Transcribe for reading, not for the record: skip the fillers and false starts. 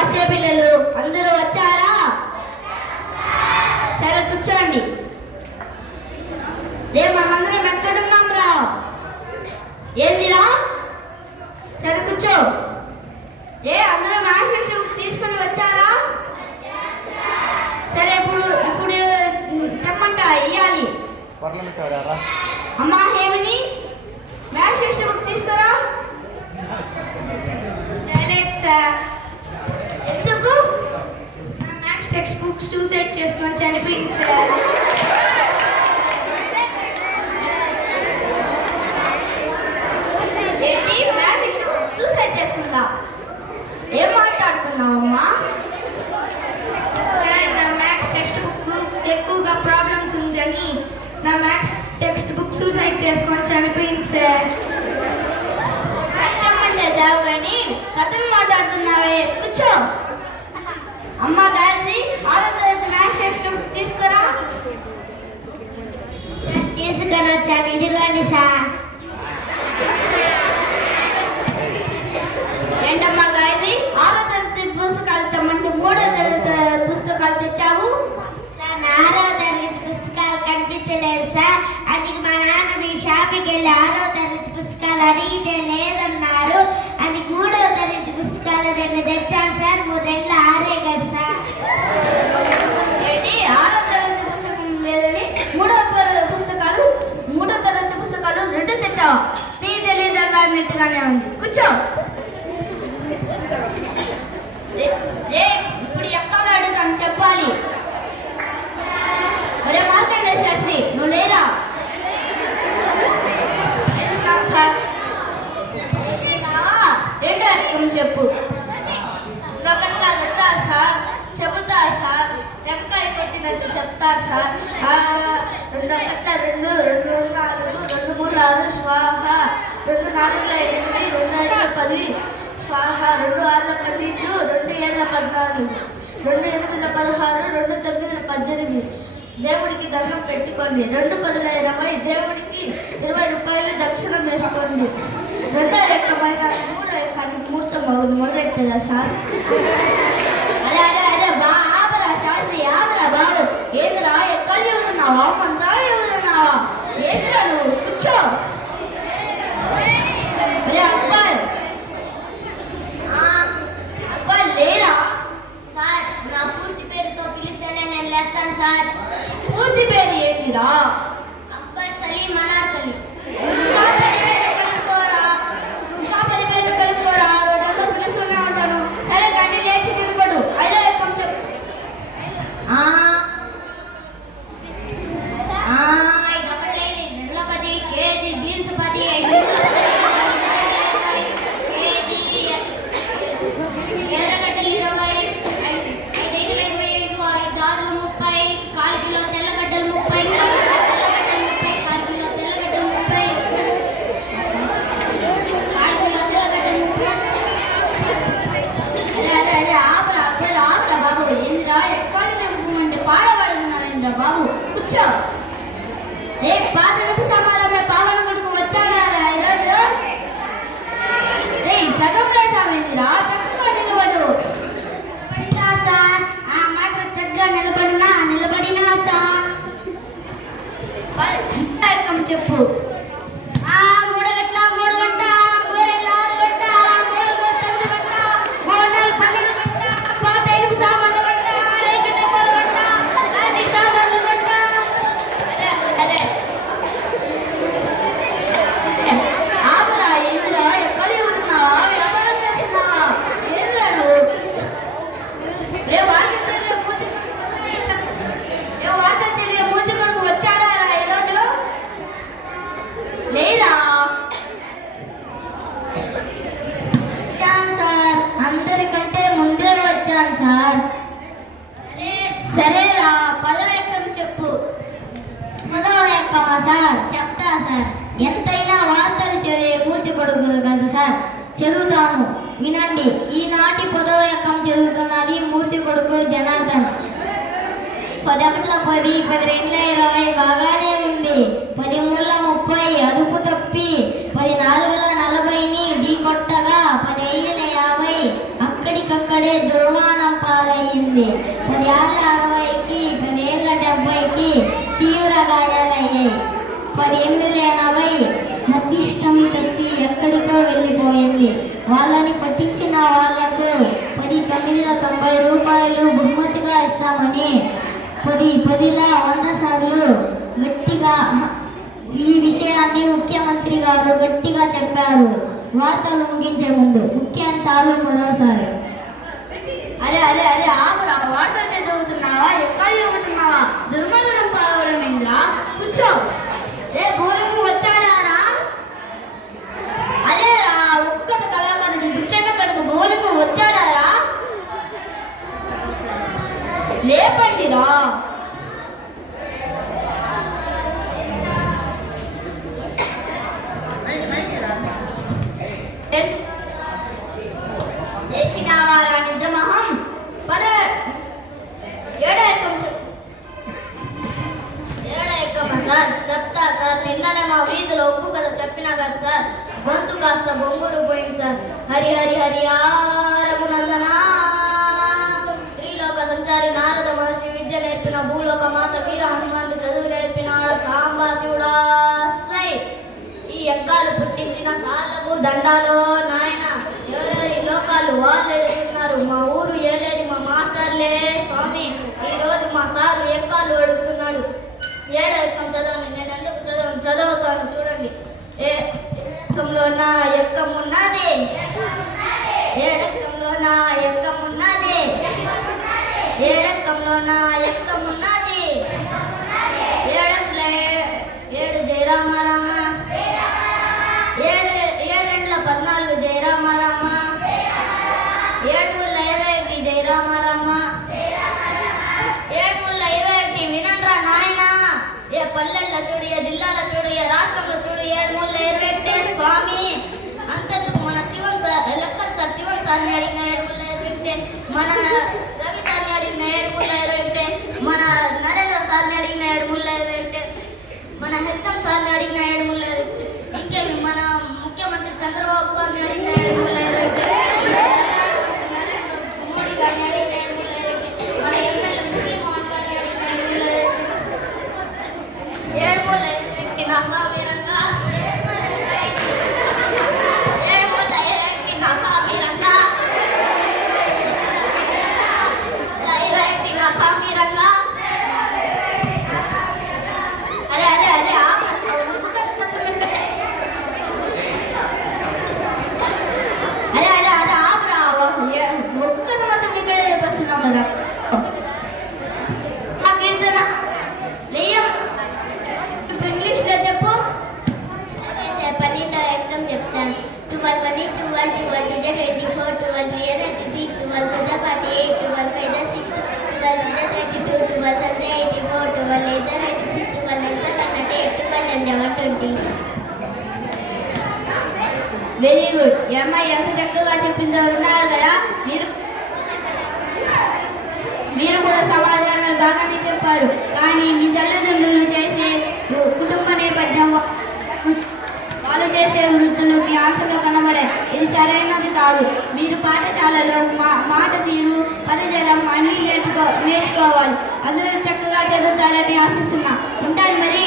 నమస్తే పిల్లలు, అందరూ వచ్చారా? సరే కూర్చోండి. మనమందరం ఎక్కడున్నాం రా? ఏందిరా? సరే కూర్చో. అందరూ మ్యాథ్స్ తీసుకొని వచ్చారా? సరే ఇప్పుడు చెప్పంట ఇయ్యాలి. అమ్మా హేమిని, మ్యాథ్స్ టెక్స్ట్ బుక్ తీసుకురా. ఎందుకు? మ్యాథ్స్ టెక్స్ట్ బుక్ సూసైడ్ చేసుకొని చనిపోయింది సార్. ఏంటి మ్యాథ్స్ సూసైడ్ చేసుకుందా? ఏం మాట్లాడుతున్నావమ్మా? సరే, నా మ్యాథ్స్ టెక్స్ట్ బుక్ ఎక్కువగా ప్రాబ్లమ్స్ ఉందని నా మ్యాథ్స్ టెక్స్ట్ బుక్ సూసైడ్ చేసుకొని చనిపోయింది సార్. కానీ కథలు మాట్లాడుతున్నావే, కూర్చో. అమ్మ గాయత్రి, 6వ తరగతి మ్యాథ్స్ టెక్స్ట్ బుక్ తీసుకురా. తీసుకొని వచ్చాను, ఇదిగోండి సార్. ఏంటమ్మా గాయత్రి, 6వ తరగతి పుస్తకాలు తెమ్మంటే 3వ తరగతి పుస్తకాలు తెచ్చావు? 6వ తరగతి పుస్తకాలు కనిపించలేదు సార్. అందుకు మా నాన్న మీ షాప్కి వెళ్ళి 6వ తరగతి పుస్తకాలు అడిగితే లేదన్నారు. అందుకు 3వ తరగతి పుస్తకాలు 2 తెచ్చాను సార్. 3 2 6 కదా సార్. ఏంటి 6వ తరగతి పుస్తకం లేదని 3వ తరగతి పుస్తకాలు 2 తెచ్చావా? నీ తెలియదు అన్నట్టుగానే ఉంది. కూర్చో. ఇప్పుడు ఎక్కడ అడుగుతాను చెప్పాలి. ఒరే మార్కండే శాస్త్రి, నువ్వు లేదా? సార్, 2వ అర్థం చెప్పు. చెప్తా సార్, చెబుతా సార్. టెంకాయ కొట్టినట్టు చెప్తా సార్. 2 1 2 2 4 2 3 6 స్వాహ. 2 4 8 2 5 10 స్వాహ. 2 6 12 2 7 14 2 8 16 2 9 18. దేవుడికి దండం పెట్టుకోండి. 2 10 20. దేవుడికి 20 రూపాయలు దక్షిణం వేసుకోండి. 2 యొక్క మైదానం 3 ఎక్కడికి ముహూర్తం మొదలెట్టదా సార్? అరే అరే అరే బా ఆపరా శాస్త్రి, ఆపరా బాబు. ఏంద్రా ఎక్కడ చదువుతున్నావా? మంత్రా చదువుతున్నావా? ఏంద్రా నువ్వు? కూర్చో. అరే అక్బర్, అక్బర్ లేరా? సార్, నా పూర్తి పేరుతో పిలిస్తేనే నేను లేస్తాను సార్. పూర్తి పేరు ఏందిరా? అక్బర్ సలీం అనార్కలి. ఇంకా 10 పేర్లు కలుపుకోరా. 2 పిలుస్తూనే ఉంటాను. సరే కానీ లేచి నిలబడు. 5వ ఎక్కం చెప్పు. 5 10 కేజీ బీన్స్ 10 5 కేజీ ఎర్రగడ్డలు 20 5 25 5 6 30 1/4 కిలో తెల్లగడ్డలు 30 1/4 కిలో తెల్లగడ్డలు 30 1/4 కిలో తెల్లగడ్డలు 30 1/4 కిలో తెల్లగడ్డలు 30. అరే అరే అరే ఆపరా అక్బర్, ఆపరా బాబు. ఏందిరా ఎక్కడ నింపమంటే పాడబడుతున్నావేంద్రా బాబు? కూర్చో. పాత నింపు సమాధానం పావన కొడుకు వచ్చాడా ఈరోజు? సగం లేసావేందిరా? చక్కగా నిలబడు. నిలబడినా సార్. ఆ మాట చక్కగా నిలబడినా సార్. చెప్పు. 3 గంటల 3 గంట 3 6 గంట 3 9 గంట 3 12 గంట 5 సామాన్లు గంట 6 గంట 10 సామాన్లు గంట. అరే ఆపరా. ఏంద్రా ఎక్కడ ఉన్నావా? వ్యాపారం చేస్తున్నావా? ఏంద్రా నువ్వు? వార్త మూర్తి కొడుకు వచ్చాడా ఈరోజు? లేదా? వచ్చాను సార్, అందరికంటే ముందే వచ్చాను సార్. సరేరా, 10వ ఎక్కం చెప్పు. 10వ ఎక్కమా సార్? చెప్తా సార్. ఎంతైనా వార్తలు చదివే మూర్తి కొడుకు కదా సార్. చదువుతాను, వినండి. ఈనాటి 10వ ఎక్కం చదువుతున్నది మూర్తి కొడుకు జనార్దన్. 10 1 10 10 2 20 బాగానే ఉంది. 10 3 30 అదుపు తప్పి 10 4 40ని ఢీ కొట్టగా 10 5 50 అక్కడికక్కడే దుర్మ వస్తుంది. వాళ్ళని పట్టించిన వాళ్లకు 10 రూపాయలు బహుమతిగా ఇస్తామని 100 సార్లు గట్టిగా ఈ విషయాన్ని ముఖ్యమంత్రి గారు గట్టిగా చెప్పారు. వార్తలు ముగించే ముందు ముఖ్యాంశాలు మరోసారి. అరే అరే అరే ఆపరా, వార్తలు చదువుతున్నావా, ఎక్కడ చదువుతున్నావా? దుర్మరణం పాల్గొనడం ఏంద్రా? కూర్చో. రే బోలము వచ్చాడారా? అరే రా, ఒక్క కళాకారుడి బుచ్చన్న కడుకు బోలము వచ్చాడారా? లేపండిరా. లేచినావారా నిద్రమహం? పద. ఏడ ఎక్కమ్మా సార్? చెప్తా సార్. నిన్ననే మా వీధిలో ఉప్పు కథ చెప్పినా కదా సార్, గొంతు కాస్త బొంగురు పోయింది సార్. హరి హరి హరి ఆ రఘునందన, త్రిలోక సంచారి నారద మహర్షి విద్య నేర్పిన భూలోక మాత వీర హనుమానుడు చదువు నేర్పినాడు సాంబా శివుడా సై. ఈ ఎక్కాలు పుట్టించిన సార్లకు దండాలో నాయన. ఎవరెవరి లోకాలు వాళ్ళు ఎడుతున్నారు. మా ఊరు ఏలేది మా మాస్టర్లే స్వామి. ఈ రోజు మా సారు ఎక్కాలు అడుగుతున్నాడు. ఏడో ఎక్కం చదవండి. నేను ఎందుకు చదువుతాను చూడండి. ఎక్కంలో నా ఎక్కమున్నది, ఏడెక్కంలో నా ఎక్కమున్నది, ఏడెక్కంలో నా ఎక్కమున్నది. ఏడు జయరామ రామ, 14 జయరామ రామ, 721 జయరామ రామ, 721 వినండ్రా నాయన. ఏ పల్లెల్లో చూడు, ఏ జిల్లాలో చూడు, ఏ రాష్ట్రంలో చూడు, 721 స్వామి. అంతెందుకు మన శివన్ సార్, లెక్కన్ సార్, శివన్ సార్ని అడిగిన 721, మన రవి సార్ని అడిగిన 721, మన నరేంద్ర సార్ని అడిగిన 721, మన హెచ్ఎం సార్ని అడిగిన 721, ఇంకేమి మన ముఖ్యమంత్రి చంద్రబాబు గారిని అడిగిన 721, మోడీ గారిని అడిగిన 721, మన ఎమ్మెల్యే మురళీమోహన్ గారిని అడిగిన 721 నా సామీరంగా, 721 నా సామీరంగా, 721 నా సామీరంగా. అరే అరే అరే అరే అరే అరే ఆపరా. ఒక్క మాత్రం ఇక్కడే చెప్పేస్తున్నాం కదా. ఇంగ్లీష్లో చెప్పు. 12 ఎక్కం చెప్తాను. 12 1 is 12, 12 is 24, 12 is 36, 12 is 48, 12 is 60, 12 is 32, 12 is 84, 12 is 86, 12 is 108, 12 and 120. Very good. ఈ అమ్మాయి ఎంత చక్కగా చెప్పిందో ఉన్నారు కదా. మీరు కూడా సమాజాన్ని బాగానే చెప్పారు, కానీ మీ తల్లిదండ్రులు చేసే కుటుంబ నేపథ్యం, వాళ్ళు చేసే వృత్తులు మీ ఆశలో కనబడే. ఇది సరైనది కాదు. మీరు పాఠశాలలో మాట తీరు, పదజలం అన్నీ నేర్చుకోవాలి. అందరూ చక్కగా చదువుతారని ఆశిస్తున్నా. ఉంటాను మరి.